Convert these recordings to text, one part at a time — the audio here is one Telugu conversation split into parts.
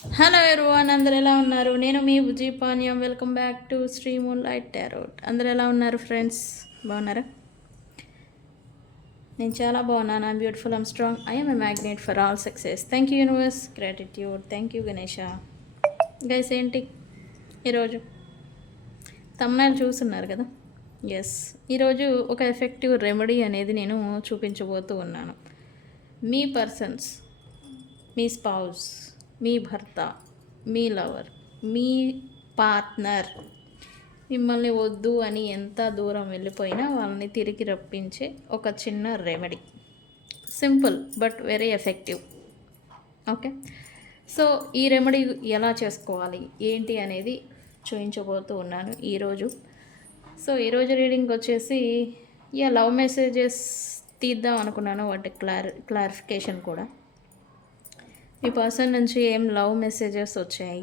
హలో ఎవరివన్, అందరు ఎలా ఉన్నారు? నేను మీ బుజ్జి పానీయం. Welcome back to Shri moonlight tarot. అందరు ఎలా ఉన్నారు ఫ్రెండ్స్? బాగున్నారా? నేను చాలా బాగున్నాను. I'm beautiful, I'm strong, I'm a magnet for all success. Thank you universe, gratitude, thank you Ganesha. Guys, ఏంటి ఈరోజు తమ్ముళ్ళు చూస్తున్నారు కదా? ఎస్, ఈరోజు ఒక ఎఫెక్టివ్ రెమెడీ అనేది నేను చూపించబోతూ ఉన్నాను. మీ పర్సన్స్, మీ స్పౌస్, మీ భర్త, మీ లవర్, మీ పార్ట్నర్ మిమ్మల్ని వద్దు అని ఎంత దూరం వెళ్ళిపోయినా వాళ్ళని తిరిగి రప్పించే ఒక చిన్న remedy. Simple but very effective. Okay, so ఈ రెమెడీ ఎలా చేసుకోవాలి ఏంటి అనేది చూపించబోతూ ఉన్నాను ఈరోజు. సో ఈరోజు రీడింగ్ వచ్చేసి లవ్ మెసేజెస్ తీద్దాం అనుకున్నాను, వాటి క్లారిఫికేషన్ కూడా. మీ పర్సన్ నుంచి ఏం లవ్ మెసేజెస్ వచ్చాయి,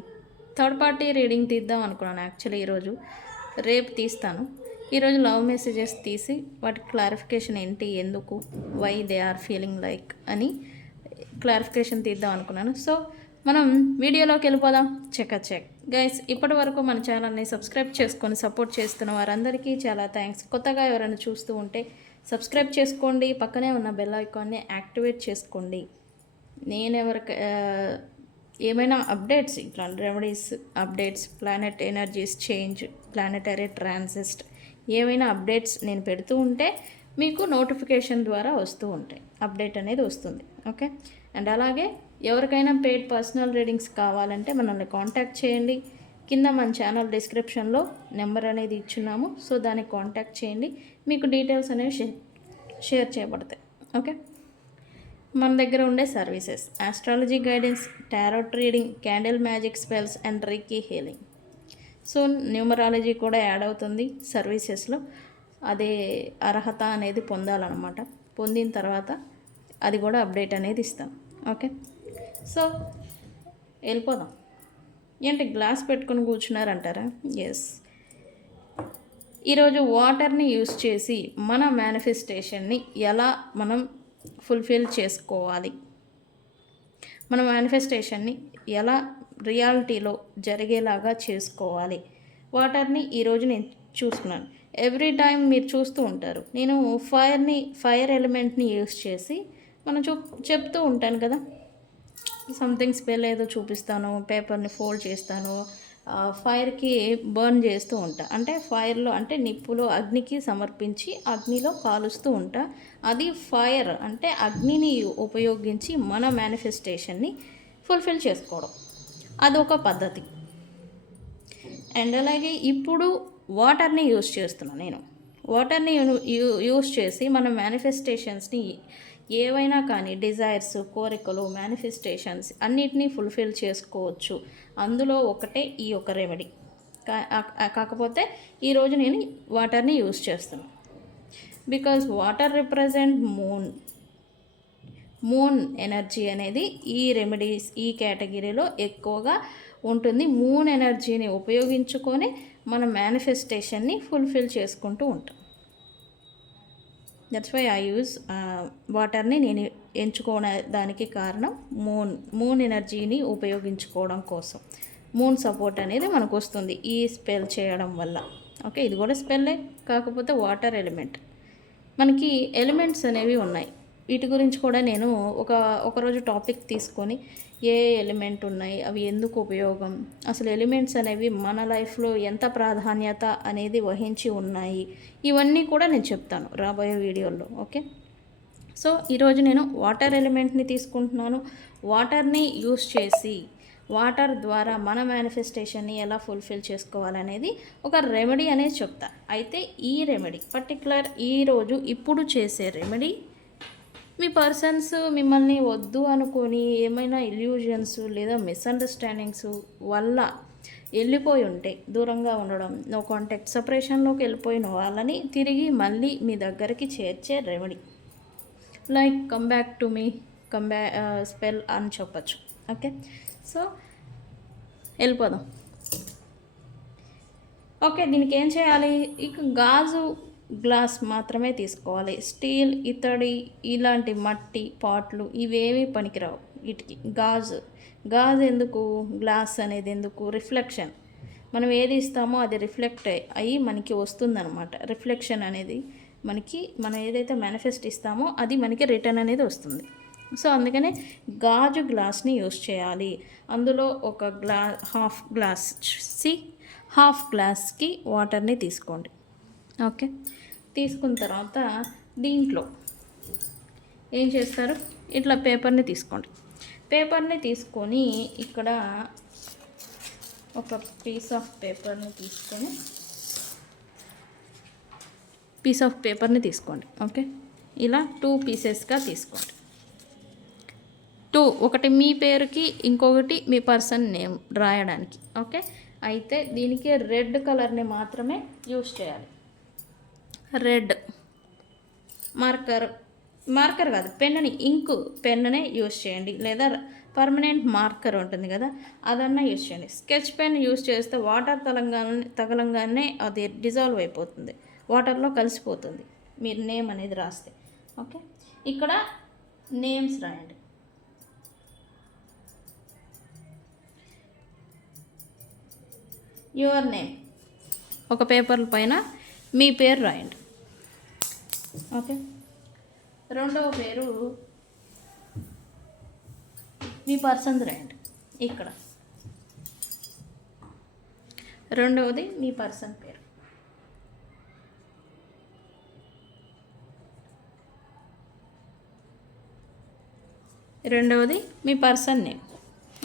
థర్డ్ పార్టీ రీడింగ్ తీద్దాం అనుకున్నాను యాక్చువల్లీ ఈరోజు. రేపు తీస్తాను. ఈరోజు లవ్ మెసేజెస్ తీసి వాటి క్లారిఫికేషన్ ఏంటి, ఎందుకు, why they are feeling like అని క్లారిఫికేషన్ తీద్దాం అనుకున్నాను. సో మనం వీడియోలోకి వెళ్ళిపోదాం. చెక్ గైస్, ఇప్పటి వరకు మన ఛానల్ని సబ్స్క్రైబ్ చేసుకొని సపోర్ట్ చేస్తున్న వారందరికీ చాలా థ్యాంక్స్. కొత్తగా ఎవరైనా చూస్తూ ఉంటే సబ్స్క్రైబ్ చేసుకోండి, పక్కనే ఉన్న బెల్ ఐకాన్ని యాక్టివేట్ చేసుకోండి. నేను ఎవరికి ఏమైనా అప్డేట్స్, ఇట్లా remedies updates, planet energies change, planetary transit, ఏమైనా అప్డేట్స్ నేను పెడుతూ ఉంటే మీకు నోటిఫికేషన్ ద్వారా వస్తూ ఉంటాయి, అప్డేట్ అనేది వస్తుంది. ఓకే, అండ్ అలాగే ఎవరికైనా పెయిడ్ పర్సనల్ రీడింగ్స్ కావాలంటే మనల్ని కాంటాక్ట్ చేయండి. కింద మన ఛానల్ డిస్క్రిప్షన్లో నెంబర్ అనేది ఇచ్చున్నాము. సో దానికి కాంటాక్ట్ చేయండి, మీకు డీటెయిల్స్ అనేవి షేర్ చేయబడతాయి. ఓకే, మన దగ్గర ఉండే services: astrology guidance, tarot reading, candle magic spells and reiki healing. So numerology కూడా యాడ్ అవుతుంది సర్వీసెస్లో. అదే అర్హత అనేది పొందాలన్నమాట. పొందిన తర్వాత అది కూడా అప్డేట్ అనేది ఇస్తాం. ఓకే, సో వెళ్ళిపోదాం. ఏంటి గ్లాస్ పెట్టుకొని కూర్చున్నారంటారా? ఎస్, ఈరోజు వాటర్ని యూస్ చేసి మన మేనిఫెస్టేషన్ని ఎలా మనం ఫుల్ఫిల్ చేసుకోవాలి, మన మేనిఫెస్టేషన్ని ఎలా రియాలిటీలో జరిగేలాగా చేసుకోవాలి, వాటర్ని ఈరోజు నేను చూసుకున్నాను. ఎవ్రీ టైం మీరు చూస్తూ ఉంటారు, నేను ఫైర్ ఎలిమెంట్ని యూస్ చేసి మనం చెప్తూ ఉంటాను కదా. సంథింగ్ స్పెల్ ఏదో చూపిస్తాను, పేపర్ని ఫోల్డ్ చేస్తాను, ఫైర్కి బర్న్ చేస్తూ ఉంటా. అంటే ఫైర్లో అంటే నిప్పులో అగ్నికి సమర్పించి అగ్నిలో కాలుస్తూ ఉంటా. అది ఫైర్ అంటే అగ్నిని ఉపయోగించి మన మేనిఫెస్టేషన్ని ఫుల్ఫిల్ చేసుకోవడం, అదొక పద్ధతి. అండ్ అలాగే ఇప్పుడు వాటర్ని యూస్ చేస్తున్నాను నేను. వాటర్ని యూస్ చేసి మన మేనిఫెస్టేషన్స్ని ఏవైనా కానీ డిజైర్స్, కోరికలు, మేనిఫెస్టేషన్స్ అన్నిటినీ ఫుల్ఫిల్ చేసుకోవచ్చు. అందులో ఒకటే ఈ ఒక రెమెడీ. కాకపోతే ఈరోజు నేను వాటర్ని యూస్ చేస్తున్నాను because water represent moon energy అనేది ఈ రెమెడీస్ ఈ కేటగిరీలో ఎక్కువగా ఉంటుంది. మూన్ ఎనర్జీని ఉపయోగించుకొని మన మేనిఫెస్టేషన్ని ఫుల్ఫిల్ చేసుకుంటూ ఉంటాం. దట్స్ వై ఐ యూజ్ వాటర్ని నేను ఎంచుకోవడానికి కారణం మూన్ ఎనర్జీని ఉపయోగించుకోవడం కోసం. మూన్ సపోర్ట్ అనేది మనకు వస్తుంది ఈ స్పెల్ చేయడం వల్ల. ఓకే, ఇది కూడా స్పెల్లే, కాకపోతే వాటర్ ఎలిమెంట్. మనకి ఎలిమెంట్స్ అనేవి ఉన్నాయి, వీటి గురించి కూడా నేను ఒకరోజు టాపిక్ తీసుకొని ఏ ఎలిమెంట్ ఉన్నాయి, అవి ఎందుకు ఉపయోగం, అసలు ఎలిమెంట్స్ అనేవి మన లైఫ్లో ఎంత ప్రాధాన్యత అనేది వహించి ఉన్నాయి, ఇవన్నీ కూడా నేను చెప్తాను రాబోయే వీడియోల్లో. ఓకే, సో ఈరోజు నేను వాటర్ ఎలిమెంట్ని తీసుకుంటున్నాను. వాటర్ని యూస్ చేసి వాటర్ ద్వారా మన మేనిఫెస్టేషన్ని ఎలా ఫుల్ఫిల్ చేసుకోవాలనేది ఒక రెమెడీ అనేది చెప్తా. అయితే ఈ రెమెడీ పర్టికులర్ ఈరోజు ఇప్పుడు చేసే రెమెడీ మీ పర్సన్స్ మిమ్మల్ని వద్దు అనుకొని ఏమైనా ఇల్యూజన్స్ లేదా మిస్అండర్స్టాండింగ్స్ వల్ల వెళ్ళిపోయి ఉంటే, దూరంగా ఉండడం, నో కాంటాక్ట్ సపరేషన్లోకి వెళ్ళిపోయిన వాళ్ళని తిరిగి మళ్ళీ మీ దగ్గరికి చేర్చే remedy. Like come back to me, spell అని చెప్పచ్చు. ఓకే, సో వెళ్ళిపోదాం. ఓకే, దీనికి ఏం చేయాలి? ఇక గాజు గ్లాస్ మాత్రమే తీసుకోవాలి. స్టీల్, ఇత్తడి, ఇలాంటి మట్టి పాట్లు ఇవేమీ పనికిరావు వీటికి. గాజు ఎందుకు, గ్లాస్ అనేది ఎందుకు, రిఫ్లెక్షన్. మనం ఏది ఇస్తామో అది రిఫ్లెక్ట్ అయ్యి మనకి వస్తుందన్నమాట. రిఫ్లెక్షన్ అనేది మనకి, మనం ఏదైతే మేనిఫెస్ట్ ఇస్తామో అది మనకి రిటర్న్ అనేది వస్తుంది. సో అందుకనే గాజు గ్లాస్ని యూస్ చేయాలి. అందులో ఒక హాఫ్ గ్లాస్కి వాటర్ని తీసుకోండి. ఓకే, తీసుకున్న తర్వాత దీంట్లో ఏం చేస్తారు, ఇట్లా పేపర్ని తీసుకోండి. పేపర్ని తీసుకొని ఇక్కడ ఒక పీస్ ఆఫ్ పేపర్ని తీసుకోండి. ఓకే, ఇలా 2 పీసెస్గా తీసుకోండి. 2, ఒకటి మీ పేరుకి, ఇంకొకటి మీ పర్సన్ నేమ్ రాయడానికి. ఓకే, అయితే దీనికి రెడ్ కలర్ని మాత్రమే యూస్ చేయాలి. రెడ్ మార్కర్ కాదు, పెన్నునే యూస్ చేయండి, లేదా పర్మనెంట్ మార్కర్ ఉంటుంది కదా, అదన్నా యూస్ చేయండి. స్కెచ్ పెన్ యూస్ చేస్తే వాటర్ తగలంగానే అది డిజాల్వ్ అయిపోతుంది, వాటర్లో కలిసిపోతుంది మీరు నేమ్ అనేది రాస్తే. ఓకే, ఇక్కడ నేమ్స్ రాయండి. యువర్ నేమ్ ఒక పేపర్ పైన మీ పేరు రాయండి. ఓకే, రెండవ పేరు మీ పర్సన్ రాయండి. ఇక్కడ రెండవది మీ పర్సన్ పేరు. రెండవది మీ పర్సన్ నేమ్.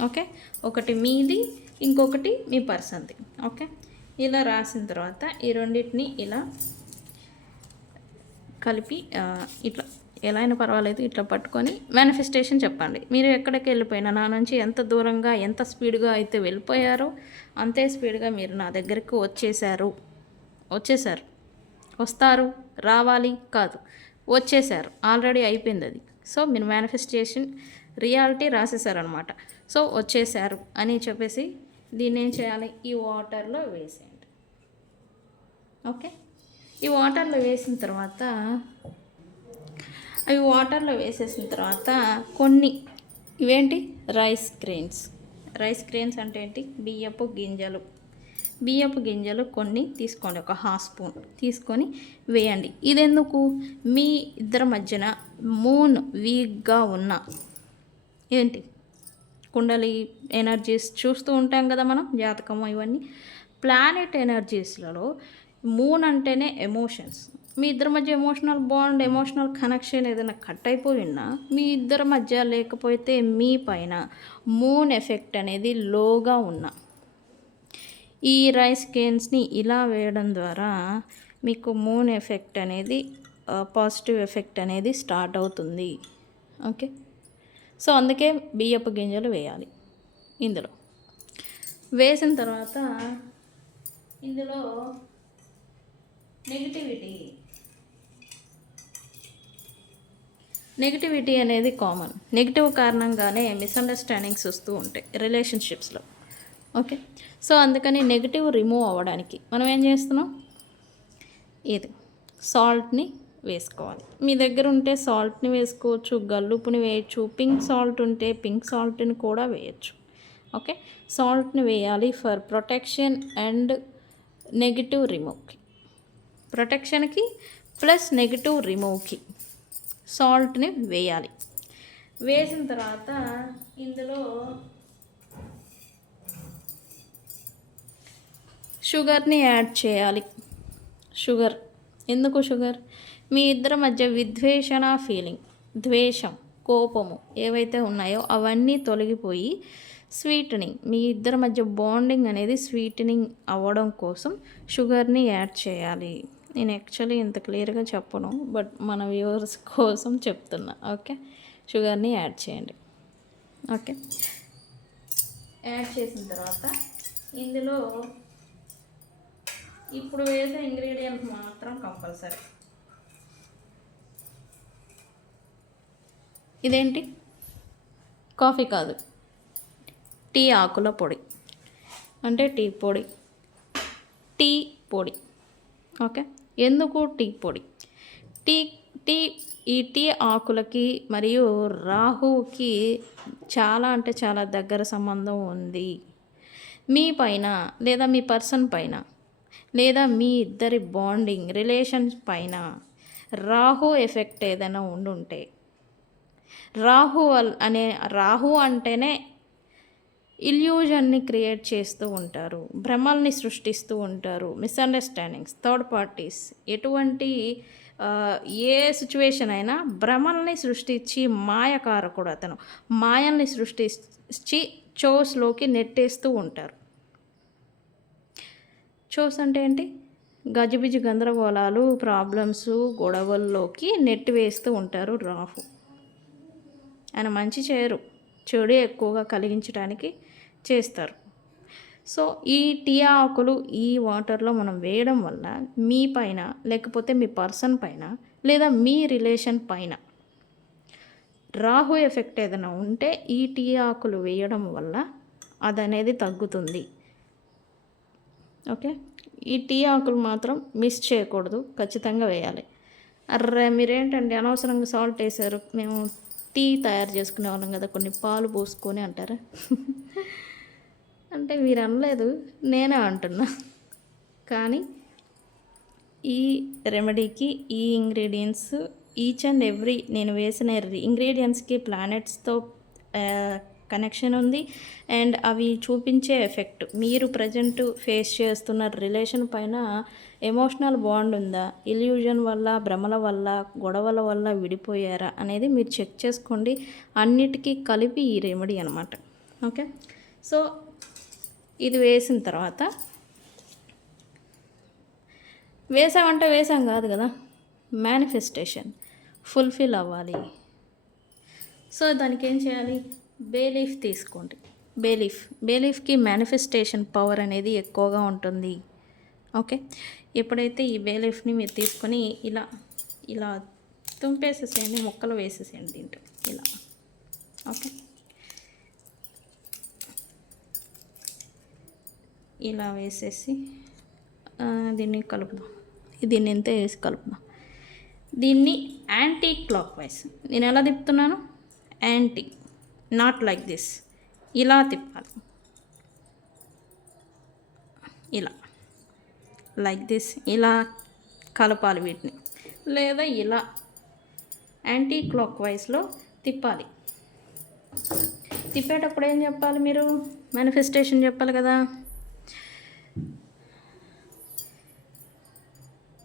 ఓకే, ఒకటి మీది, ఇంకొకటి మీ పర్సన్ది. ఓకే, ఇలా రాసిన తర్వాత ఈ రెండింటిని ఇలా కలిపి ఇట్లా ఎలా అయినా పర్వాలేదు ఇట్లా పట్టుకొని మేనిఫెస్టేషన్ చెప్పండి. మీరు ఎక్కడికి వెళ్ళిపోయినా, నా నుంచి ఎంత దూరంగా ఎంత స్పీడ్గా అయితే వెళ్ళిపోయారో అంతే స్పీడ్గా మీరు నా దగ్గరికి వచ్చేసారు. వస్తారు, రావాలి కాదు, వచ్చేసారు, ఆల్రెడీ అయిపోయింది అది. సో మీరు మేనిఫెస్టేషన్ రియాలిటీ రాసేసారనమాట. సో వచ్చేసారు అని చెప్పేసి దీన్ని ఏం చేయాలి, ఈ వాటర్లో వేసేయండి. ఓకే, ఈ వాటర్లో వేసిన తర్వాత, అవి వాటర్లో వేసేసిన తర్వాత కొన్ని ఇవేంటి రైస్ గ్రెయిన్స్ అంటే ఏంటి, బియ్యపు గింజలు కొన్ని తీసుకోండి, ఒక ½ స్పూన్ తీసుకొని వేయండి. ఇదెందుకు, మీ ఇద్దరి మధ్యన మూన్ వీక్గా ఉన్న ఏంటి కుండలి ఎనర్జీస్ చూస్తూ ఉంటాం కదా మనం, జాతకము ఇవన్నీ ప్లానెట్ ఎనర్జీస్లలో మూన్ అంటేనే ఎమోషన్స్. మీ ఇద్దరి మధ్య ఎమోషనల్ బాండ్, ఎమోషనల్ కనెక్షన్ ఏదైనా కట్ అయిపోయినా, మీ ఇద్దరి మధ్య లేకపోతే మీ పైన మూన్ ఎఫెక్ట్ అనేది లోగా ఉన్న ఈ రైస్ గెయిన్స్ని ఇలా వేయడం ద్వారా మీకు మూన్ ఎఫెక్ట్ అనేది, పాజిటివ్ ఎఫెక్ట్ అనేది స్టార్ట్ అవుతుంది. ఓకే, సో అందుకే బియ్యపు గింజలు వేయాలి. ఇందులో వేసిన తర్వాత ఇందులో నెగిటివిటీ అనేది కామన్. నెగిటివ్ కారణంగానే మిస్అండర్స్టాండింగ్స్ వస్తూ ఉంటాయి రిలేషన్షిప్స్లో. ఓకే, సో అందుకని నెగిటివ్ రిమూవ్ అవ్వడానికి మనం ఏం చేస్తున్నాం, ఇది సాల్ట్ని వేసుకోవాలి. మీ దగ్గర ఉంటే సాల్ట్ని వేసుకోవచ్చు, గల్లుపుని వేయచ్చు, పింక్ సాల్ట్ ఉంటే పింక్ సాల్ట్ని కూడా వేయచ్చు. ఓకే, సాల్ట్ని వేయాలి ఫర్ ప్రొటెక్షన్ అండ్ నెగిటివ్ రిమూవ్కి. ప్రొటెక్షన్కి ప్లస్ నెగిటివ్ రిమూవ్కి సాల్ట్ని వేయాలి. వేసిన తర్వాత ఇందులో షుగర్ని యాడ్ చేయాలి. ఎందుకు షుగర్, మీ ఇద్దరి మధ్య విద్వేషణ ఫీలింగ్, ద్వేషం, కోపము ఏవైతే ఉన్నాయో అవన్నీ తొలగిపోయి స్వీటనింగ్, మీ ఇద్దరి మధ్య బాండింగ్ అనేది స్వీటనింగ్ అవ్వడం కోసం షుగర్ని యాడ్ చేయాలి. నేను యాక్చువల్లీ ఇంత క్లియర్గా చెప్పను, బట్ మన వ్యూవర్స్ కోసం చెప్తున్నా. ఓకే, షుగర్ని యాడ్ చేయండి. ఓకే, యాడ్ చేసిన తర్వాత ఇందులో ఇప్పుడు వేసే ఇంగ్రీడియంట్ మాత్రం కంపల్సరీ. ఇదేంటి, కాఫీ కాదు, టీ ఆకుల పొడి, అంటే టీ పొడి. ఓకే, ఎందుకు టీ పొడి, టీ ఈ టీ ఆకులకి మరియు రాహుకి చాలా అంటే చాలా దగ్గర సంబంధం ఉంది. మీ పైన లేదా మీ పర్సన్ పైన లేదా మీ ఇద్దరి బాండింగ్ రిలేషన్స్ పైన రాహు ఎఫెక్ట్ ఏదైనా ఉండుంటే, రాహు అంటేనే ఇల్యూజన్ని క్రియేట్ చేస్తూ ఉంటారు, భ్రమల్ని సృష్టిస్తూ ఉంటారు, మిస్అండర్స్టాండింగ్స్, థర్డ్ పార్టీస్, ఎటువంటి ఏ సిచ్యువేషన్ అయినా భ్రమల్ని సృష్టించి మాయకారకుడు అతను. మాయల్ని సృష్టించి చోస్లోకి నెట్టేస్తూ ఉంటారు. చోస్ అంటే ఏంటి? గజిబిజి గందరగోళాలు, ప్రాబ్లమ్స్, గొడవల్లోకి నెట్టివేస్తూ ఉంటారు రాహు. ఆయన మంచి చేయరు, చెడు ఎక్కువగా కలిగించడానికి చేస్తారు. సో ఈ టీ ఆకులు ఈ వాటర్లో మనం వేయడం వల్ల మీ పైన లేకపోతే మీ పర్సన్ పైన లేదా మీ రిలేషన్ పైన రాహు ఎఫెక్ట్ ఏదైనా ఉంటే ఈ టీ ఆకులు వేయడం వల్ల అదనేది తగ్గుతుంది. ఓకే, ఈ టీ ఆకులు మాత్రం మిస్ చేయకూడదు, ఖచ్చితంగా వేయాలి. అర్రే మీరేంటండి అనవసరంగా సాల్ట్ వేశారు, మేము టీ తయారు చేసుకునే వాళ్ళం కదా, కొన్ని పాలు పోసుకొని అంటారా? అంటే మీరు అనలేదు, నేనే అంటున్నా. కానీ ఈ రెమెడీకి ఈ ఇంగ్రీడియంట్స్ ఈచ్ అండ్ ఎవ్రీ నేను వేసిన ఇంగ్రీడియంట్స్కి ప్లానెట్స్తో కనెక్షన్ ఉంది. అండ్ అవి చూపించే ఎఫెక్ట్ మీరు ప్రజెంట్ ఫేస్ చేస్తున్న రిలేషన్ పైన ఎమోషనల్ బాండ్ ఉందా, ఇల్యూజన్ వల్ల, భ్రమల వల్ల, గొడవల వల్ల విడిపోయారా అనేది మీరు చెక్ చేసుకోండి. అన్నిటికీ కలిపి ఈ రెమెడీ అనమాట. ఓకే, సో ఇది వేసిన తర్వాత వేసామంటే వేసాం కాదు కదా, మేనిఫెస్టేషన్ ఫుల్ఫిల్ అవ్వాలి. సో దానికి ఏం చేయాలి? బేలీఫ్ తీసుకోండి. బేలీఫ్కి మేనిఫెస్టేషన్ పవర్ అనేది ఎక్కువగా ఉంటుంది. ఓకే, ఎప్పుడైతే ఈ బేలీఫ్ని మీరు తీసుకొని ఇలా ఇలా తుంపేసేసేయండి, ముక్కలు వేసేసేయండి దీంట్లో ఇలా. ఓకే, ఇలా వేసేసి దీన్ని కలుపుదాం. దీన్ని ఎంత వేసి కలుపుదాం. దీన్ని యాంటీ క్లాక్ వైజ్ నేను ఎలా తిప్పుతున్నాను, యాంటీ, నాట్ లైక్ దిస్, ఇలా తిప్పాలి, ఇలా లైక్ దిస్, ఇలా కలపాలి వీటిని, లేదా ఇలా యాంటీ క్లాక్ వైజ్లో తిప్పాలి. తిప్పేటప్పుడు ఏం చెప్పాలి మీరు? మేనిఫెస్టేషన్ చెప్పాలి కదా.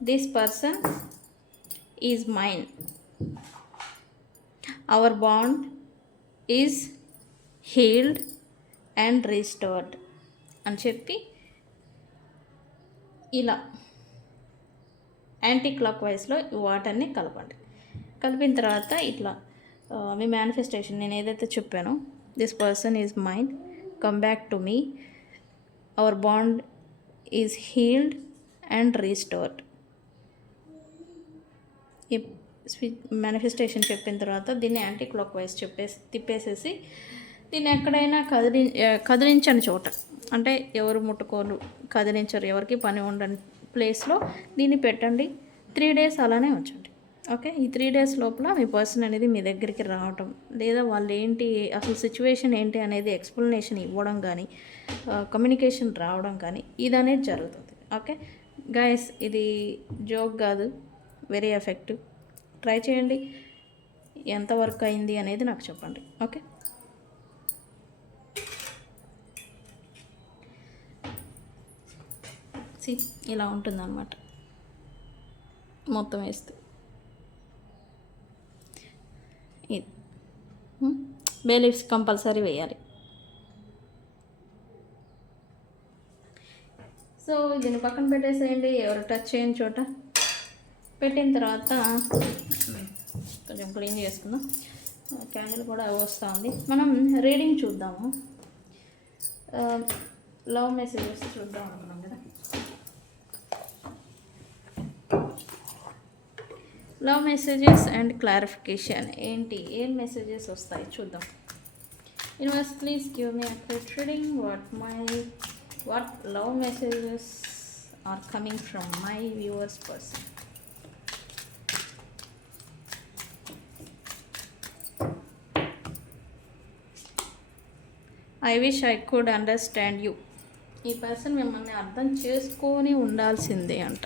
This person is mine, our bond is healed and restored అని చెప్పి ఇలా యాంటీ క్లాక్ వైజ్లో వాటర్ని కలపండి. కలిపిన తర్వాత ఇట్లా మీ మేనిఫెస్టేషన్ నేను ఏదైతే చెప్పానో, this person is mind, come back to me, hour bond is healed and restored. ఈ మేనిఫెస్టేషన్ చెప్పిన తర్వాత దీన్ని యాంటీ క్లాక్ వైజ్ తిప్పేసేసి దీన్ని ఎక్కడైనా కదిలించని చోట, అంటే ఎవరు ముట్టుకోరు, కదిలించరు, ఎవరికి పని ఉండని ప్లేస్లో దీన్ని పెట్టండి. 3 days అలానే ఉంచండి. ఓకే, ఈ 3 days లోపల మీ పర్సన్ అనేది మీ దగ్గరికి రావటం, లేదా వాళ్ళు ఏంటి అసలు సిచ్యువేషన్ ఏంటి అనేది ఎక్స్ప్లెనేషన్ ఇవ్వడం కానీ, కమ్యూనికేషన్ రావడం కానీ ఇది అనేది జరుగుతుంది. ఓకే గైస్, ఇది జోక్ కాదు, వెరీ ఎఫెక్టివ్. ట్రై చేయండి, ఎంత వర్క్ అయింది అనేది నాకు చెప్పండి. ఓకే, ఇలా ఉంటుందన్నమాట మొత్తం వేస్తే. ఇది బే లీవ్స్ కంపల్సరీ వేయాలి. సో దీన్ని పక్కన పెట్టేసేయండి, ఎవరు టచ్ చేయని చోట పెట్టిన తర్వాత కొంచెం క్లీన్ చేసుకుందాం. క్యాండిల్ కూడా వస్తూ ఉంది. మనం రీడింగ్ చూద్దాము. లవ్ మెసేజెస్ చూద్దాం అనుకున్నాం కదా. లవ్ మెసేజెస్ అండ్ క్లారిఫికేషన్ ఏంటి, ఏం మెసేజెస్ వస్తాయి చూద్దాం. Universe please give me accurate reading. what love messages are coming from my viewers person. I wish I could understand you. ఈ పర్సన్ మిమ్మల్ని అర్థం చేసుకొని ఉండాల్సిందే అంట.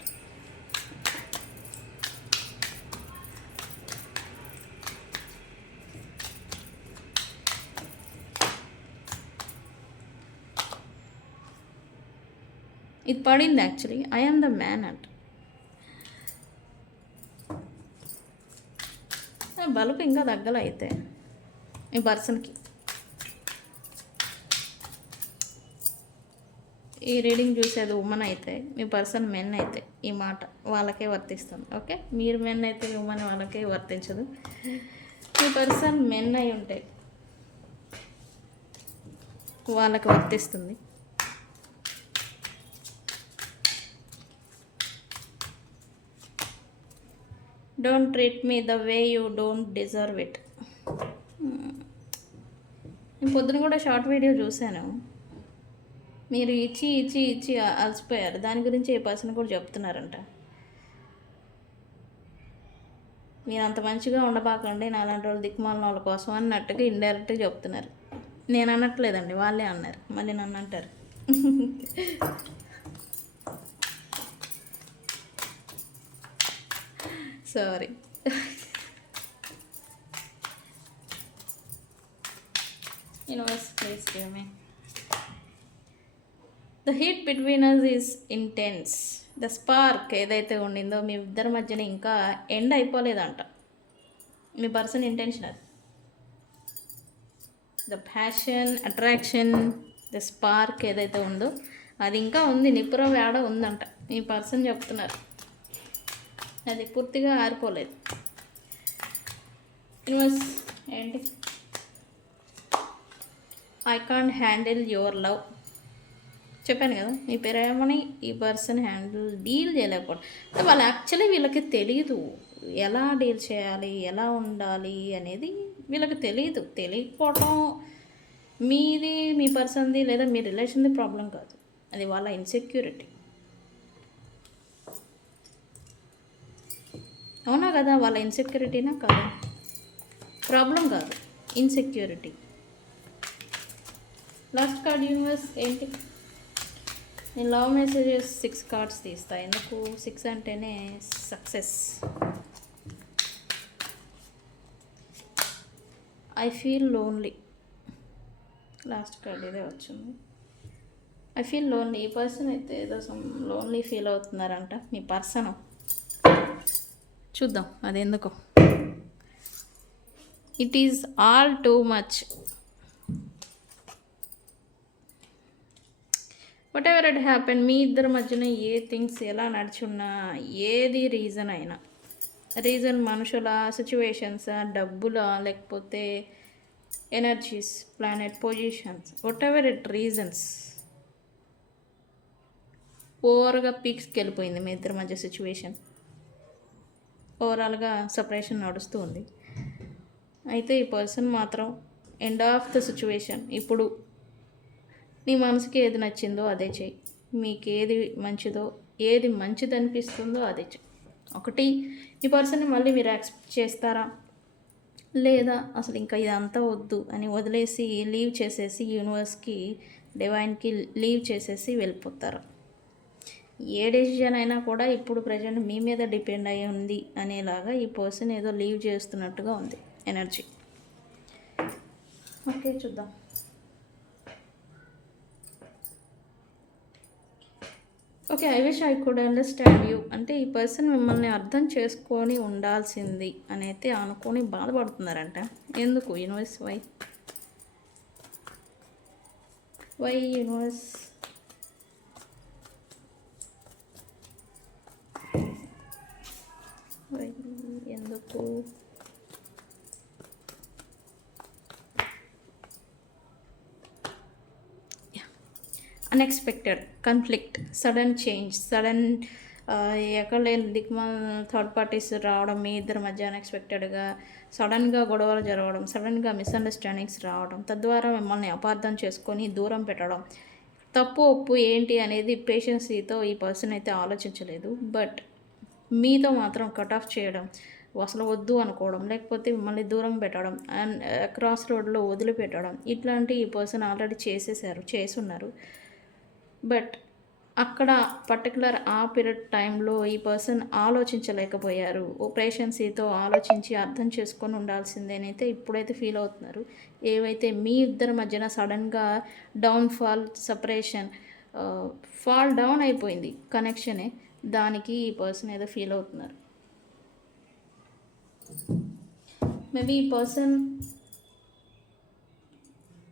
ఇది పడింది actually. I am the man అంట. బలుపు ఇంకా తగ్గల అయితే ఈ పర్సన్కి. ఈ రీడింగ్ చూసేది ఉమెన్ అయితే, మీ పర్సన్ మెన్ అయితే ఈ మాట వాళ్ళకే వర్తిస్తుంది. ఓకే, మీరు మెన్ అయితే ఉమెన్ వాళ్ళకే వర్తించదు. మీ పర్సన్ మెన్ అయి ఉంటే వాళ్ళకి వర్తిస్తుంది. Don't treat me the way you don't deserve it. నేను పొద్దున కూడా షార్ట్ వీడియో చూశాను. మీరు ఇచ్చి ఇచ్చి ఇచ్చి అలసిపోయారు. దాని గురించి ఏ పర్సన్ కూడా చెప్తున్నారంట. మీరు అంత మంచిగా ఉండబాకండి నా అలాంటి వాళ్ళు దిక్కుమాలిన వాళ్ళ కోసం అన్నట్టుగా ఇండైరెక్ట్గా చెప్తున్నారు. నేను అనట్లేదండి, వాళ్ళే అన్నారు. మళ్ళీ నన్ను అంటారు. Sorry. Universe please give me. The heat between us is intense. The spark ఏదైతే ఉండిందో మీ ఇద్దరి మధ్యన ఇంకా ఎండ్ అయిపోలేదంట. మీ పర్సన్ ఇంటెన్షన్ అది. The passion, attraction, the spark ఏదైతే ఉందో అది ఇంకా ఉంది, నిపుర వేడ ఉందంట. మీ పర్సన్ చెప్తున్నారు అది పూర్తిగా ఆరిపోలేదు. యూనివర్స్ ఏంటి? I can't handle your love. చెప్పాను కదా, మీ ప్రేమని ఈ పర్సన్ డీల్ చేయలేకపోవడం. అంటే వాళ్ళు యాక్చువల్లీ వీళ్ళకి తెలియదు ఎలా డీల్ చేయాలి, ఎలా ఉండాలి అనేది వీళ్ళకి తెలియదు. తెలియకపోవటం మీది, మీ పర్సన్ది లేదా మీ రిలేషన్ది ప్రాబ్లం కాదు, అది వాళ్ళ ఇన్సెక్యూరిటీ. అవునా కదా, వాళ్ళ ఇన్సెక్యూరిటీనా కాదు, ప్రాబ్లం కాదు, ఇన్సెక్యూరిటీ. లాస్ట్ కార్డ్ యూనివర్స్ ఏంటి? నేను లవ్ మెసేజెస్ 6 కార్డ్స్ తీస్తా. ఎందుకు 6 అంటేనే సక్సెస్. I feel lonely. Last card ఇదే వచ్చింది. I feel lonely. ఈ పర్సన్ అయితే ఏదో లోన్లీ ఫీల్ అవుతున్నారంట. మీ పర్సన్ చూద్దాం అది ఎందుకో. It is all too much. Whatever it happen, మీ ఇద్దరి మధ్యన ఏ థింగ్స్ ఎలా నడుచున్నా, ఏది రీజన్ అయినా, రీజన్ మనుషుల, సిచ్యువేషన్స్, డబ్బుల, లేకపోతే energies, planet positions, what ever it reasons, ఓవర్గా పీక్స్కి వెళ్ళిపోయింది మీ ఇద్దరి మధ్య సిచ్యువేషన్. ఓవరాల్గా సపరేషన్ నడుస్తూ ఉంది. అయితే ఈ పర్సన్ మాత్రం ఎండ్ ఆఫ్ ద సిచ్యువేషన్. ఇప్పుడు నీ మనసుకి ఏది నచ్చిందో అదే చెయ్యి. మీకు ఏది మంచిదో, ఏది మంచిది అనిపిస్తుందో అదే చెయ్యి. ఒకటి, ఈ పర్సన్ని మళ్ళీ మీరు యాక్సెప్ట్ చేస్తారా, లేదా అసలు ఇంకా ఇదంతా వద్దు అని వదిలేసి లీవ్ చేసేసి యూనివర్స్కి, డివైన్కి లీవ్ చేసేసి వెళ్ళిపోతారు. ఏ డెసిషన్ అయినా కూడా ఇప్పుడు ప్రజెంట్ మీ మీద డిపెండ్ అయ్యి ఉంది అనేలాగా ఈ పర్సన్ ఏదో లీవ్ చేస్తున్నట్టుగా ఉంది ఎనర్జీ. ఓకే, చూద్దాం. Okay, I wish I could understand you అంటే ఈ పర్సన్ మిమ్మల్ని అర్థం చేసుకొని ఉండాల్సింది అని అయితే అనుకొని బాధపడుతున్నారంట. ఎందుకు యూనివర్స్? Why universe? ఎందుకు? Unexpected conflict, sudden change, sudden ఎక్కడ లేని దిక్మాల థర్డ్ పార్టీస్ రావడం, మీ ఇద్దరి మధ్య అన్ఎక్స్పెక్టెడ్గా సడన్గా గొడవలు జరగడం, సడన్గా మిస్అండర్స్టాండింగ్స్ రావడం, తద్వారా మిమ్మల్ని అపార్థం చేసుకొని దూరం పెట్టడం. తప్పు ఒప్పు ఏంటి అనేది పేషెన్సీతో ఈ పర్సన్ అయితే ఆలోచించలేదు. బట్ మీతో మాత్రం కట్ ఆఫ్ చేయడం, అసలు వద్దు అనుకోవడం, లేకపోతే మిమ్మల్ని దూరం పెట్టడం అండ్ క్రాస్ రోడ్లో వదిలిపెట్టడం, ఇట్లాంటి ఈ పర్సన్ ఆల్రెడీ చేసున్నారు. బట్ అక్కడ పర్టికులర్ ఆ పీరియడ్ టైంలో ఈ పర్సన్ ఆలోచించలేకపోయారు. పేషెన్సీతో ఆలోచించి అర్థం చేసుకొని ఉండాల్సిందేనైతే ఇప్పుడైతే ఫీల్ అవుతున్నారు. ఏవైతే మీ ఇద్దరి మధ్యన సడన్గా డౌన్ఫాల్, సపరేషన్, ఫాల్ డౌన్ అయిపోయింది కనెక్షనే, దానికి ఈ పర్సన్ ఏదో ఫీల్ అవుతున్నారు. మేబీ ఈ పర్సన్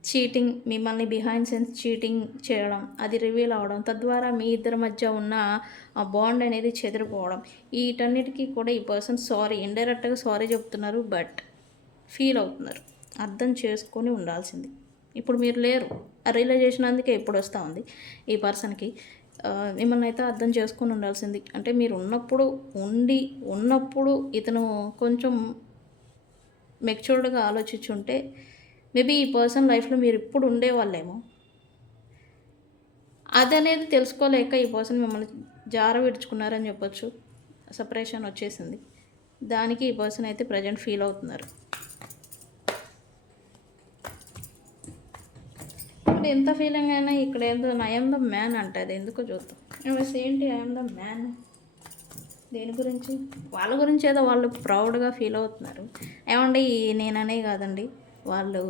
చీటింగ్, మిమ్మల్ని బిహైండ్ సెన్స్ చీటింగ్ చేయడం, అది రివీల్ అవ్వడం, తద్వారా మీ ఇద్దరి మధ్య ఉన్న ఆ బాండ్ అనేది చెదిరిపోవడం, వీటన్నిటికీ కూడా ఈ పర్సన్ ఇండైరెక్ట్గా సారీ చెప్తున్నారు. బట్ ఫీల్ అవుతున్నారు. అర్థం చేసుకొని ఉండాల్సింది. ఇప్పుడు మీరు లేరు, ఆ రియలైజేషన్ అందుకే ఇప్పుడు వస్తూ ఉంది ఈ పర్సన్కి. మిమ్మల్ని అయితే అర్థం చేసుకొని ఉండాల్సింది. అంటే మీరు ఉన్నప్పుడు ఇతను కొంచెం మెచ్యూర్డ్గా ఆలోచించుంటే మేబీ ఈ పర్సన్ లైఫ్లో మీరు ఇప్పుడు ఉండేవాళ్ళేమో. అదనేది తెలుసుకోలేక ఈ పర్సన్ మిమ్మల్ని విడుచుకున్నారని చెప్పొచ్చు. సపరేషన్ వచ్చేసింది. దానికి ఈ పర్సన్ అయితే ప్రజెంట్ ఫీల్ అవుతున్నారు. ఇప్పుడు ఎంత ఫీలింగ్ అయినా ఇక్కడ ఏదో ఐఎమ్ ద మ్యాన్ అంటే అది ఎందుకో చూద్దాం. ఏంటి ఐఎమ్ ద మ్యాన్ దేని గురించి? వాళ్ళ గురించి ఏదో వాళ్ళు ప్రౌడ్గా ఫీల్ అవుతున్నారు. ఏమండి నేననే కాదండి, వాళ్ళు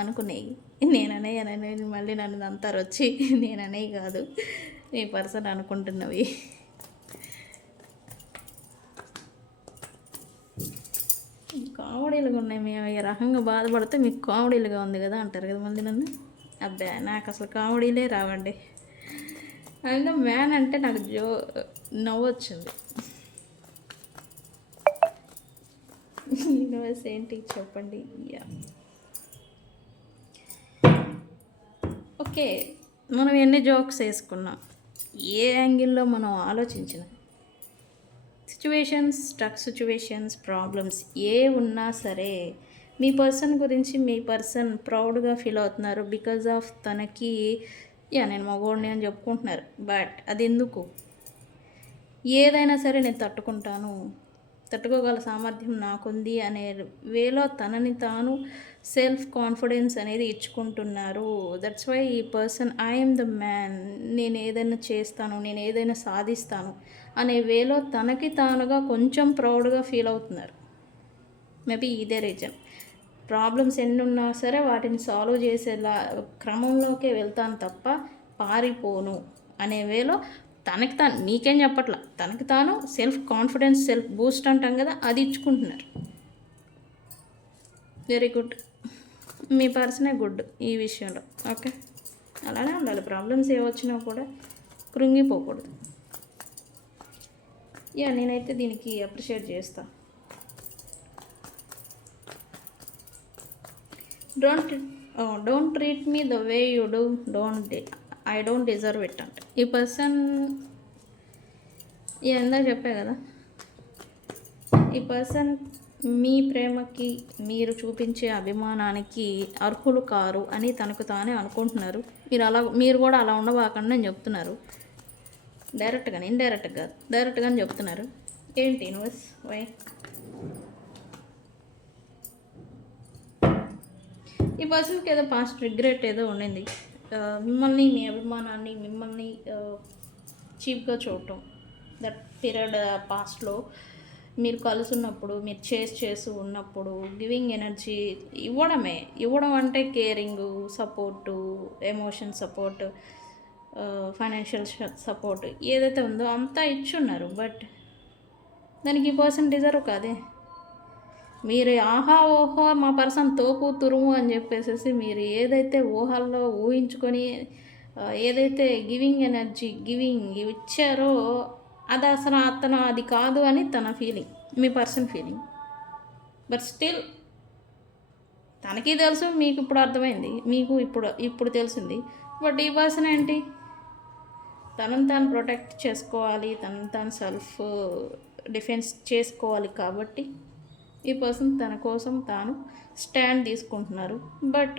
అనుకునేవి నేననే మళ్ళీ నన్ను అంటారు వచ్చి. నేననే కాదు, మీ పర్సన్ అనుకుంటున్నవి. కామెడీలుగా ఉన్నాయి. మేము ఈ రకంగా బాధపడితే మీకు కామెడీలుగా ఉంది కదా అంటారు కదా మళ్ళీ నన్ను. అబ్బా నాకు అసలు కామెడీలే రావండి. అయినా మ్యాన్ అంటే నాకు నవ్వు వచ్చింది. యూనివర్స్ ఏంటి చెప్పండి. ఓకే, మనం ఎన్ని జోక్స్ వేసుకున్నాం, ఏ యాంగిల్లో మనం ఆలోచించిన స్టక్ సిచ్యువేషన్స్, ప్రాబ్లమ్స్ ఏ ఉన్నా సరే మీ పర్సన్ గురించి మీ పర్సన్ ప్రౌడ్గా ఫీల్ అవుతున్నారు. బికాజ్ ఆఫ్ తనకి నేను మగోడిని అని చెప్పుకుంటున్నారు. బట్ అది ఎందుకు? ఏదైనా సరే నేను తట్టుకోగల సామర్థ్యం నాకుంది అనే వేలో తనని తాను సెల్ఫ్ కాన్ఫిడెన్స్ అనేది ఇచ్చుకుంటున్నారు. దట్స్ వై ఈ పర్సన్ ఐఎమ్ ద మ్యాన్, నేను ఏదైనా చేస్తాను, నేను ఏదైనా సాధిస్తాను అనే వేలో తనకి తానుగా కొంచెం ప్రౌడ్గా ఫీల్ అవుతున్నారు. మేబీ ఇదే రీజన్. ప్రాబ్లమ్స్ ఎన్ని ఉన్నా సరే వాటిని సాల్వ్ చేసేలా క్రమంలోకే వెళ్తాను తప్ప పారిపోను అనే వేలో తనకి తాను, మీకేం చెప్పట్లా, తనకి తాను సెల్ఫ్ కాన్ఫిడెన్స్, సెల్ఫ్ బూస్ట్ అంటాం కదా, అది ఇచ్చుకుంటున్నారు. Very good. మీ పర్సనే గుడ్ ఈ విషయంలో. ఓకే, అలానే ఉండాలి. ప్రాబ్లమ్స్ ఏ వచ్చినా కూడా కృంగిపోకూడదు. నేనైతే దీనికి అప్రిషియేట్ చేస్తాను. Don't treat me the way you do, I don't deserve it అంటే ఈ పర్సన్ ఇందాక చెప్పా కదా, ఈ పర్సన్ మీ ప్రేమకి, మీరు చూపించే అభిమానానికి అర్హులు కారు అని తనకు తానే అనుకుంటున్నారు. మీరు కూడా అలా ఉండబాకండి అని చెప్తున్నారు. డైరెక్ట్గా చెప్తున్నారు. ఏంటి యూనివర్స్ వై? ఈ పర్సన్కి ఏదో పాస్ట్ రిగ్రెట్ ఏదో ఉండింది. మిమ్మల్ని, మీ అభిమానాన్ని, మిమ్మల్ని చీప్గా చూడటం. దట్ పీరియడ్ పాస్ట్లో మీరు కలుసున్నప్పుడు, మీరు చేస్తూ ఉన్నప్పుడు గివింగ్ ఎనర్జీ ఇవ్వడం అంటే caring, support, emotion support, financial support ఏదైతే ఉందో అంతా ఇచ్చున్నారు. బట్ దానికి ఈ పర్సన్ డిజర్వ్ కాదే. మీరు ఓహో మా పర్సన్ తోపు తురుము అని చెప్పేసి మీరు ఏదైతే ఊహల్లో ఊహించుకొని ఏదైతే గివింగ్ ఎనర్జీ ఇచ్చారో అది అసలు అది కాదు అని తన feeling, me person feeling. But still తనకి తెలుసు, మీకు ఇప్పుడు అర్థమైంది, మీకు ఇప్పుడు తెలిసింది. బట్ ఈ పర్సన్ ఏంటి, తనను తాను ప్రొటెక్ట్ చేసుకోవాలి, తనను తాను సెల్ఫ్ డిఫెన్స్ చేసుకోవాలి. కాబట్టి ఈ పర్సన్ తన కోసం తాను స్టాండ్ తీసుకుంటున్నారు. బట్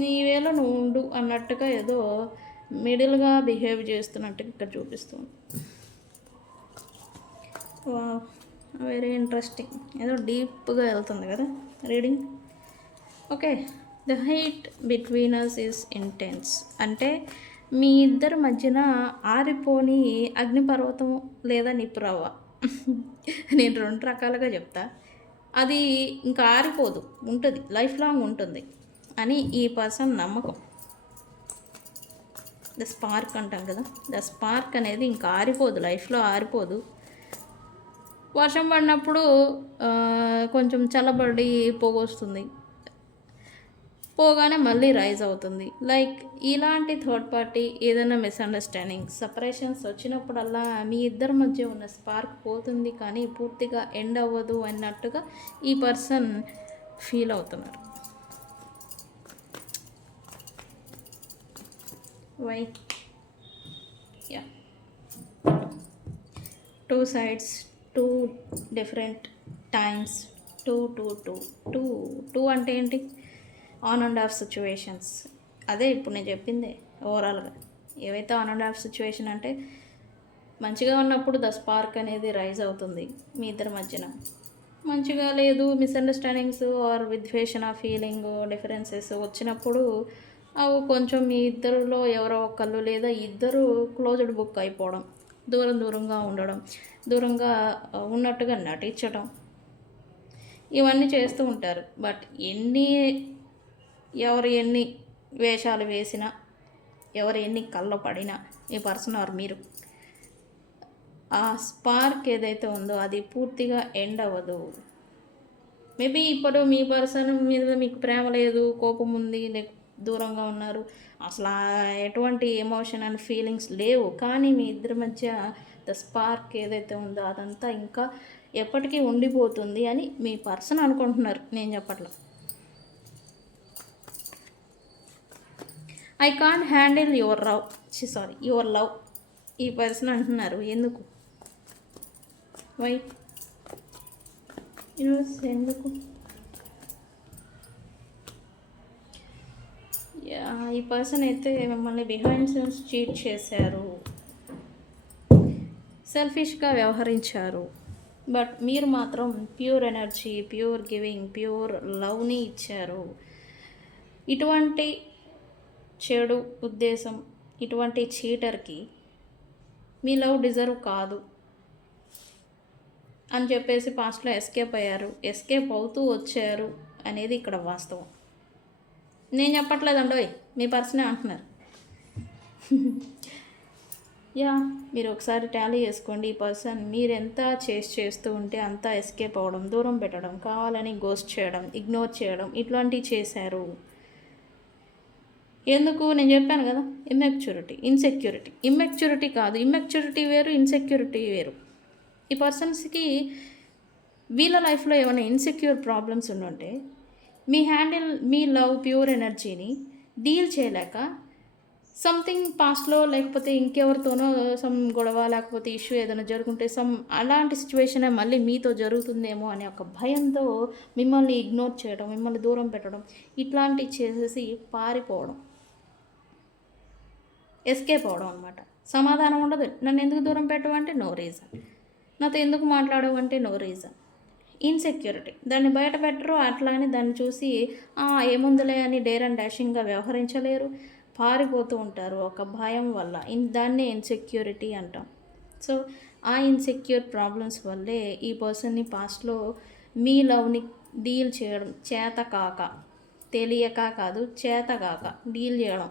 నీ వేళ నువ్వు ఉండు అన్నట్టుగా ఏదో మిడిల్గా బిహేవ్ చేస్తున్నట్టుగా ఇక్కడ చూపిస్తుంది. వెరీ ఇంట్రెస్టింగ్, ఏదో డీప్గా వెళ్తుంది కదా reading. Okay, the heat between us is intense అంటే మీ ఇద్దరి మధ్యన ఆరిపోని అగ్నిపర్వతం లేదా నిప్పురవ్వ. నేను రెండు రకాలుగా చెప్తా. అది ఇంకా ఆరిపోదు, ఉంటుంది, లైఫ్ లాంగ్ ఉంటుంది అని ఈ పర్సన్ నమ్మకం. ద స్పార్క్ అంటాం కదా, ద స్పార్క్ అనేది ఇంకా ఆరిపోదు, లైఫ్లో ఆరిపోదు. వర్షం పడినప్పుడు కొంచెం చల్లబడి పోగొస్తుంది, పోగానే మళ్ళీ రైజ్ అవుతుంది. లైక్ ఇలాంటి థర్డ్ పార్టీ ఏదైనా మిస్అండర్స్టాండింగ్ సపరేషన్స్ వచ్చినప్పుడల్లా మీ ఇద్దరి మధ్య ఉన్న స్పార్క్ పోతుంది కానీ పూర్తిగా ఎండ్ అవ్వదు అన్నట్టుగా ఈ పర్సన్ ఫీల్ అవుతున్నారు. Why? Yeah, two sides, two different times, two two two two two అంటే ఏంటి? On and off situations. అదే ఇప్పుడు నేను చెప్పిందే ఓవరాల్గా. ఏవైతే ఆన్ అండ్ ఆఫ్ సిచ్యువేషన్ అంటే మంచిగా ఉన్నప్పుడు ద స్పార్క్ అనేది రైజ్ అవుతుంది మీ ఇద్దరి మధ్యన. మంచిగా లేదు, మిస్అండర్స్టాండింగ్స్ ఆర్ విద్వేషణ ఫీలింగ్ డిఫరెన్సెస్ వచ్చినప్పుడు అవి కొంచెం మీ ఇద్దరిలో ఎవరో ఒకళ్ళు లేదా ఇద్దరు క్లోజ్డ్ బుక్ అయిపోవడం, దూరంగా ఉండడం, దూరంగా ఉన్నట్టుగా నటించడం, ఇవన్నీ చేస్తూ ఉంటారు. బట్ ఎవరు ఎన్ని వేషాలు వేసినా, ఎవరు ఎన్ని కళ్ళ పడినా ఈ పర్సన్ ఆర్ మీరు, ఆ స్పార్క్ ఏదైతే ఉందో అది పూర్తిగా ఎండ్ అవ్వదు. మేబీ ఇప్పుడు మీ పర్సన్ మీద మీకు ప్రేమ లేదు, కోపం ఉంది, దూరంగా ఉన్నారు, అసలు ఎటువంటి ఎమోషన్ అండ్ ఫీలింగ్స్ లేవు, కానీ మీ ఇద్దరి మధ్య ద స్పార్క్ ఏదైతే ఉందో అదంతా ఇంకా ఎప్పటికీ ఉండిపోతుంది అని మీ పర్సన్ అనుకుంటున్నారు, నేను చెప్పట్లేదు. I can't handle your love ఈ పర్సన్ అంటున్నారు. ఎందుకు? వై? ఎందుకు? ఈ పర్సన్ అయితే మిమ్మల్ని బిహైండ్ సీన్స్ చీట్ చేశారు, సెల్ఫిష్గా వ్యవహరించారు. బట్ మీరు మాత్రం pure energy, pure giving, pure లవ్ని ఇచ్చారు. ఇటువంటి చెడు ఉద్దేశం, ఇటువంటి చీటర్కి మీ లవ్ డిజర్వ్ కాదు అని చెప్పేసి పాస్ట్లో ఎస్కేప్ అయ్యారు, ఎస్కేప్ అవుతూ వచ్చారు అనేది ఇక్కడ వాస్తవం. నేను చెప్పట్లేదండోయ్, మీ పర్సనే అంటున్నారు. యా, మీరు ఒకసారి టాలీ చేసుకోండి. ఈ పర్సన్ మీరెంత చేస్తూ ఉంటే అంతా ఎస్కేప్ అవ్వడం, దూరం పెట్టడం, కావాలని గోస్ట్ చేయడం, ఇగ్నోర్ చేయడం, ఇట్లాంటివి చేశారు. ఎందుకు? నేను చెప్పాను కదా, ఇమ్మెచ్యూరిటీ కాదు, ఇమ్మెచ్యూరిటీ వేరు, ఇన్సెక్యూరిటీ వేరు. ఈ పర్సన్స్కి వీళ్ళ లైఫ్లో ఏమైనా ఇన్సెక్యూర్ ప్రాబ్లమ్స్ ఉండుంటే మీ లవ్ ప్యూర్ ఎనర్జీని డీల్ చేయలేక సంథింగ్ పాస్ట్లో లేకపోతే ఇంకెవరితోనో సమ్ గొడవ లేకపోతే ఇష్యూ ఏదైనా జరుగుతుంటే అలాంటి సిచ్యువేషన్ మళ్ళీ మీతో జరుగుతుందేమో అనే ఒక భయంతో మిమ్మల్ని ఇగ్నోర్ చేయడం, మిమ్మల్ని దూరం పెట్టడం, ఇట్లాంటివి చేసేసి పారిపోవడం, ఎస్కేప్ అవడం అనమాట. సమాధానం ఉండదు. నన్ను ఎందుకు దూరం పెట్టమంటే నో రీజన్, నాతో ఎందుకు మాట్లాడవంటే నో రీజన్. ఇన్సెక్యూరిటీ, దాన్ని బయట పెట్టరు, అట్లా అని దాన్ని చూసి ఏముందులే అని డేర్ అండ్ డాషింగ్గా వ్యవహరించలేరు, పారిపోతూ ఉంటారు ఒక భయం వల్ల. దాన్నే ఇన్సెక్యూరిటీ అంటాం. సో ఆ ఇన్సెక్యూర్ ప్రాబ్లమ్స్ వల్లే ఈ పర్సన్ని పాస్ట్లో మీ లవ్ని డీల్ చేయడం చేతకాక, తెలియక కాదు, చేతకాక డీల్ చేయడం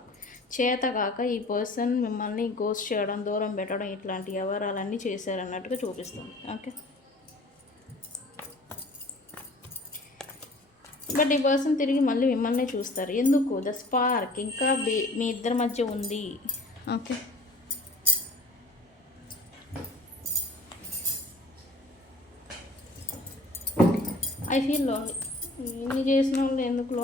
చేతకాక ఈ పర్సన్ మిమ్మల్ని గోస్ట్ చేయడం, దూరం పెట్టడం, ఇట్లాంటి వ్యవహారాలన్నీ చేశారన్నట్టుగా చూపిస్తుంది. ఓకే, బట్ ఈ పర్సన్ తిరిగి మళ్ళీ మిమ్మల్ని చూస్తారు. ఎందుకు? ద స్పార్క్ ఇంకా మీ ఇద్దరి మధ్య ఉంది. Okay, I feel lonely. ఇన్ని చేసిన వాళ్ళు ఎందుకు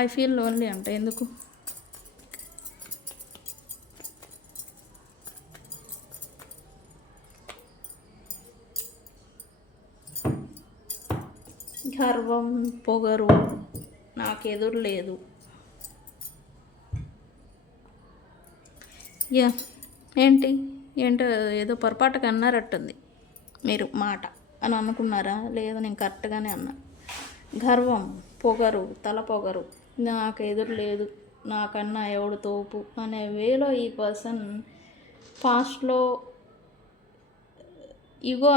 ఐ ఫీల్ లోన్లీ అంటే ఎందుకు? గర్వం, పొగరు, నాకెదురు లేదు. యా, ఏంటి ఏంటో ఏదో పొరపాటుగా అన్నారట్టుంది మీరు మాట అని అనుకున్నారా? లేదు, నేను కరెక్ట్గానే అన్నా. గర్వం, పొగరు, తల పొగరు, నాకు ఎదురు లేదు, నాకన్నా ఎవడు తోపు అనే వేలో ఈ పర్సన్ పాస్ట్లో ఈగో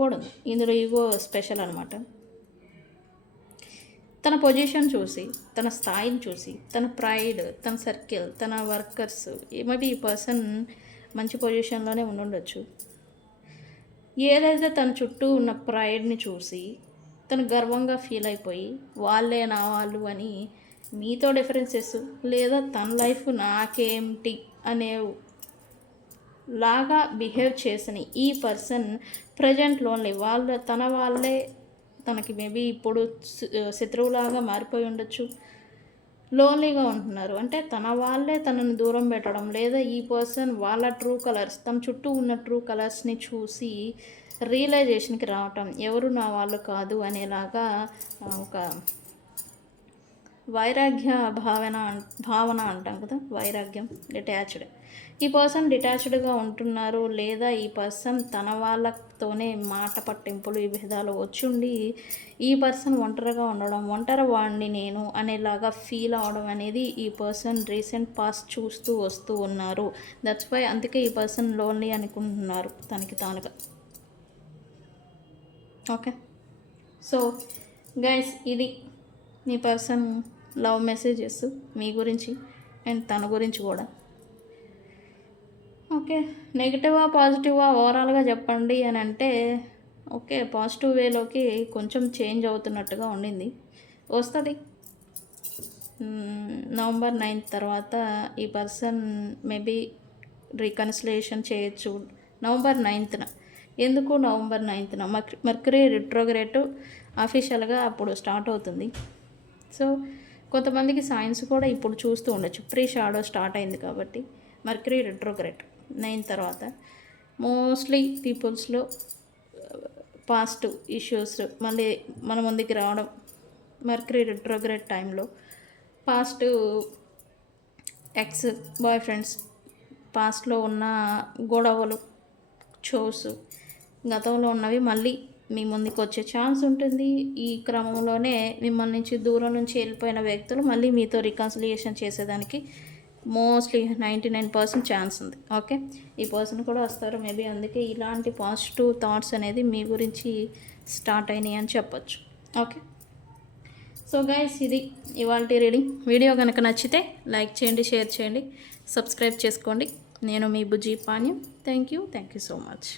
కూడా ఉంది ఇందులో. ఈగో స్పెషల్ అనమాట. తన పొజిషన్ చూసి, తన స్థాయిని చూసి, తన ప్రైడ్, తన సర్కిల్, తన వర్కర్స్, మేబీ ఈ పర్సన్ మంచి పొజిషన్లోనే ఉండొచ్చు. ఏదైతే తన చుట్టూ ఉన్న ప్రైడ్ని చూసి తను గర్వంగా ఫీల్ అయిపోయి వాళ్ళే నా వాళ్ళు అని మీతో డిఫరెన్సెస్, లేదా తన లైఫ్ నాకేమిటి అనే లాగా బిహేవ్ చేసిన ఈ పర్సన్ ప్రజెంట్ లోన్లీ. తన వాళ్ళే తనకి మేబీ ఇప్పుడు శత్రువులాగా మారిపోయి ఉండొచ్చు. లోన్లీగా ఉంటున్నారు అంటే తన వాళ్ళే తనను దూరం పెట్టడం, లేదా ఈ పర్సన్ వాళ్ళ ట్రూ కలర్స్, తన చుట్టూ ఉన్న ట్రూ కలర్స్ని చూసి రియలైజేషన్కి రావటం, ఎవరు నా వాళ్ళు కాదు అనేలాగా ఒక వైరాగ్య భావన అంటాం కదా, వైరాగ్యం, డిటాచ్డ్. ఈ పర్సన్ డిటాచ్డ్గా ఉంటున్నారు, లేదా ఈ పర్సన్ తన వాళ్ళతోనే మాట పట్టింపులు, ఈ విధాలు వచ్చుండి ఈ పర్సన్ ఒంటరిగా ఉండడం, ఒంటరి వాడిని నేను అనేలాగా ఫీల్ అవడం అనేది ఈ పర్సన్ రీసెంట్ పాస్ట్ చూస్తూ వస్తూ ఉన్నారు. దట్స్ వై అందుకే ఈ పర్సన్ లోన్లీ అనుకుంటున్నారు తనకి తానుగా. ఓకే, సో గైస్, ఇది మీ పర్సన్ లవ్ మెసేజెస్ మీ గురించి అండ్ తన గురించి కూడా. ఓకే, నెగిటివా పాజిటివా ఓవరాల్గా చెప్పండి అని అంటే, ఓకే, పాజిటివ్ వేలోకి కొంచెం చేంజ్ అవుతున్నట్టుగా ఉండింది, వస్తుంది. నవంబర్ 9th తర్వాత ఈ పర్సన్ మేబీ రీకన్సిలేషన్ చేయొచ్చు. November 9th. ఎందుకు నవంబర్ 9th? మర్క్యూరీ రిట్రోగ్రేడ్ అఫీషియల్గా అప్పుడు స్టార్ట్ అవుతుంది. సో కొంతమందికి సైన్స్ కూడా ఇప్పుడు చూస్తూ ఉండొచ్చు, ప్రీ షాడో స్టార్ట్ అయింది కాబట్టి. మర్క్యూరీ రిట్రోగ్రేడ్ 9 తర్వాత మోస్ట్లీ పీపుల్స్లో పాస్ట్ ఇష్యూస్ మళ్ళీ మన ముందుకి రావడం. మర్క్యూరీ రిట్రోగ్రేడ్ టైంలో పాస్ట్ ఎక్స్ బాయ్ ఫ్రెండ్స్, పాస్ట్లో ఉన్న గొడవలు, షోస్, గతంలో ఉన్నవి మళ్ళీ మీ ముందుకు వచ్చే ఛాన్స్ ఉంటుంది. ఈ క్రమంలోనే మిమ్మల్ని నుంచి దూరం నుంచి వెళ్ళిపోయిన వ్యక్తులు మళ్ళీ మీతో రికన్సిలియేషన్ చేసేదానికి మోస్ట్లీ 99% ఛాన్స్ ఉంది. ఓకే, ఈ పర్సన్ కూడా వస్తారు మేబీ. అందుకే ఇలాంటి పాజిటివ్ థాట్స్ అనేది మీ గురించి స్టార్ట్ అయినాయి అని చెప్పొచ్చు. ఓకే, సో గైస్, ఇది ఇవాళ రీడింగ్. వీడియో కనుక నచ్చితే లైక్ చేయండి, షేర్ చేయండి, సబ్స్క్రైబ్ చేసుకోండి. నేను మీ Bujji Panyam. Thank you so much.